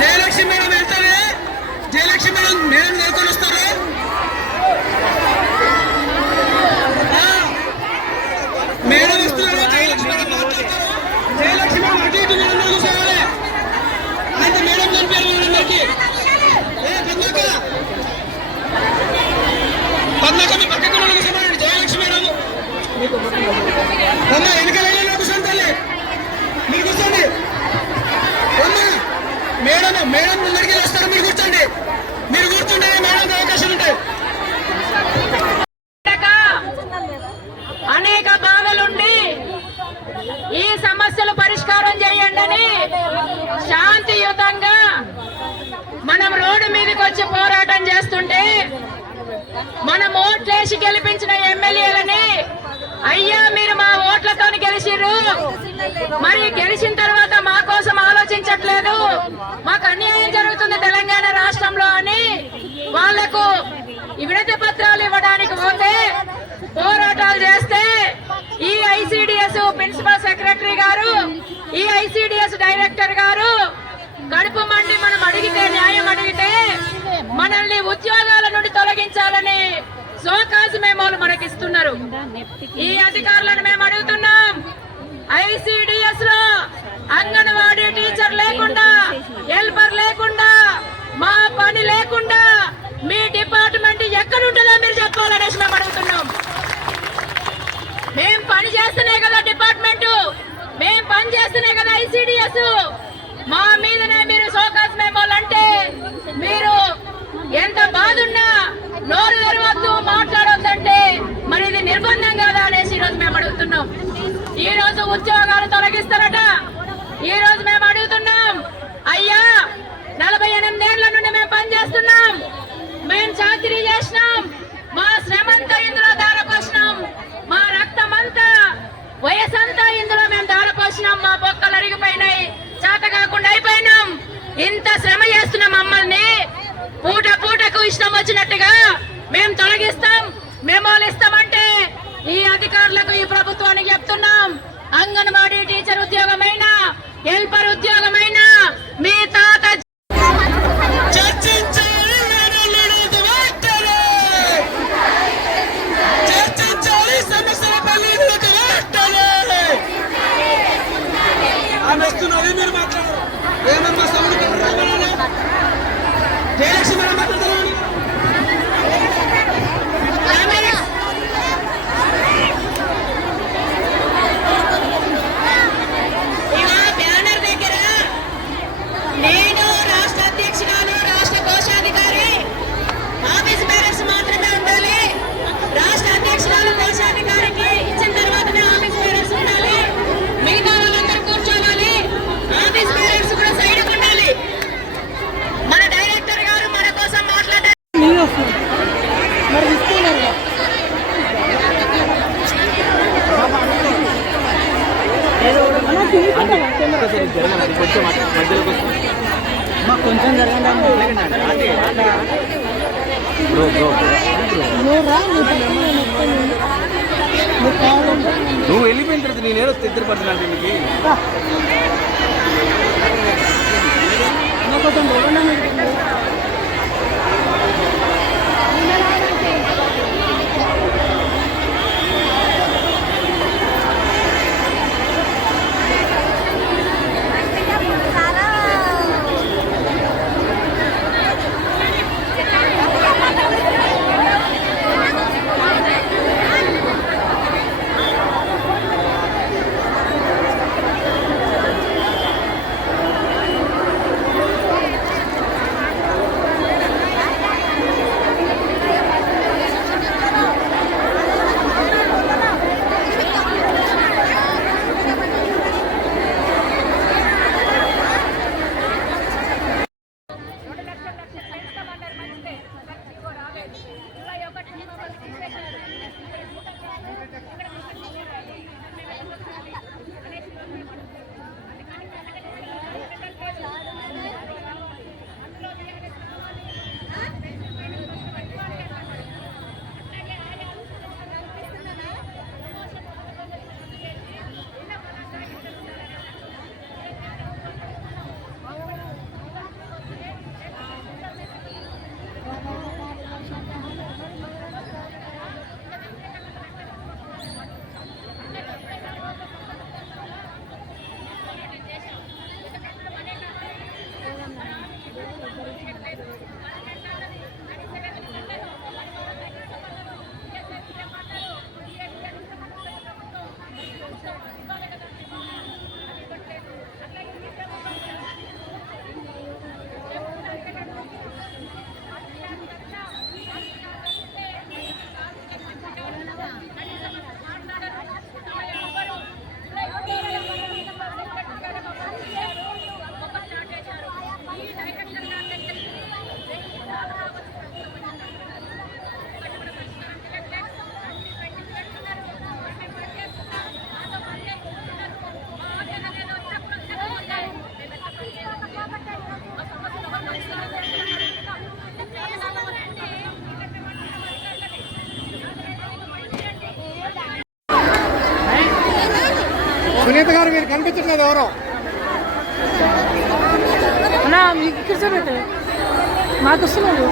Jayalakshmi madam వెళ్తారే, Jayalakshmi madam madam నేర్కొని వస్తారు. మేడం వస్తున్నారు, జయలక్ష్మి మేడం మాట్లాడతారు. జయలక్ష్మి మేడం అటు ఇటు మేడం చూసారే, అయితే మేడం చనిపోయారు అందరికి. పద్మక మీ పక్కన కూర్చోండి. జయలక్ష్మి మేడం అమ్మ వెనకాల కూర్చోండి, తల్లి మీరు కూర్చోండి. మేడం మేడం ముందరికి వస్తారు, మీరు కూర్చోండి. మీరు కూర్చుంటే మేడం అవకాశం ఉంటాయి. అనేక బాధలుండి ఈ సమస్యలు పరిష్కారం చేయండి, శాంతియుతంగా మనం రోడ్డు మీదకి వచ్చి పోరాటం చేస్తుంటే మనం ఓట్లేసి గెలిపించిన ఎమ్మెల్యేలని అయ్యా మీరు మా ఓట్లతో గెలిచిర్రు, మరి గెలిచిన తర్వాత మా కోసం ఆలోచించట్లేదు, మాకు అన్యాయం జరుగుతుంది తెలంగాణ రాష్ట్రంలో అని వాళ్లకు వినతి పత్రాలు ఇవ్వడానికి పోతే పోరాటాలు చేస్తే ఈ ఐసిడిఎస్ ప్రిన్సిపల్ సెక్రటరీ గారు, ఈ ఐసిడిఎస్ డైరెక్టర్ గారు కడుపు మండి మనం అడిగితే, న్యాయం అడిగితే మనల్ని ఉద్యోగాల నుండి తొలగించాలని సోకాజ్ మెమోలు మనకిస్తున్నారు. ఈ అధికారులను మేము అడుగుతున్నాం, ఐసిడిఎస్ లో అంగన్వాడీ టీచర్ లేకుండా, హెల్పర్ లేకుండా, మా పని లేకుండా మీ డిపార్ట్మెంట్ ఎక్కడుంటుందో మీరు చెప్పాలనేసి మేము అడుగుతున్నాం. మేం పని చేస్తేనే కదా డిపార్ట్మెంట్, మేం పని చేస్తేనే కదా ఐసిడిఎస్. మా మీదనే మీరు సోకాజ్ మెమోలు అంటే మీరు ఎంత బాధున్నా నోరు తెరవద్దు, మాట్లాడొద్దంటే మరి ఇది నిర్బంధం కాదా అనేసి ఈరోజు మేము అడుగుతున్నాం. ఈ రోజు ఉద్యోగాలు తొలగిస్తారట. ఈ రోజు మేము అడుగుతున్నాం, అయ్యా 48 ఏళ్ల నుండి మేము పనిచేస్తున్నాం, మేము చాకరీ చేసినాం, మా శ్రమంతా ఇందులో దారపోసినాం, మా రక్తమంతా వయసంతా ఇందులో మేము దారపోసినాం, మా బొక్కలు అరిగిపోయినాయి, చేత కాకుండా అయిపోయినాం. ఇంత శ్రమ చేస్తున్న మమ్మల్ని పూట పూటకు ఇష్టం వచ్చినట్టుగా మేము తొలగిస్తాం, మెమోలు ఇస్తామంటే ఈ అధికారులకు, ఈ ప్రభుత్వానికి చెప్తున్నాం, అంగన్వాడీ టీచర్ ఉద్యోగమైనా, హెల్పర్ ఉద్యోగమైనా మీ తాత మీరు మాట్లాడారు. ఏమమ్మా సౌండ్ జయలక్ష్మి మేడం మాట్లాడతారు. నేను రాష్ట్ర అధ్యక్షురాలు, రాష్ట్ర కోశాధికారి, ఆఫీస్ బేరర్స్ మాత్రమే ఉండాలి. రాష్ట్ర అధ్యక్షురాలు కోశాధికారికి ఇచ్చిన తర్వాతనే ఆఫీస్ బేరర్స్ ఉండాలి. మిగతా వాళ్ళందరూ కూర్చోవాలి. ఆఫీస్ బేరర్స్ కూడా సైడ్ ఉండాలి. మన డైరెక్టర్ గారు మన కోసం మాట్లాడారు. కొంచెం జరగండి. నువ్వు వెళ్ళిపోయిన తర్వాత నేను ఏదో ఇద్దరు పడుతున్నా దీనికి సునీత గారు మీరు కనిపించట్లేదు ఎవరో మీకు ఇక్కడ మాకు వస్తున్నారు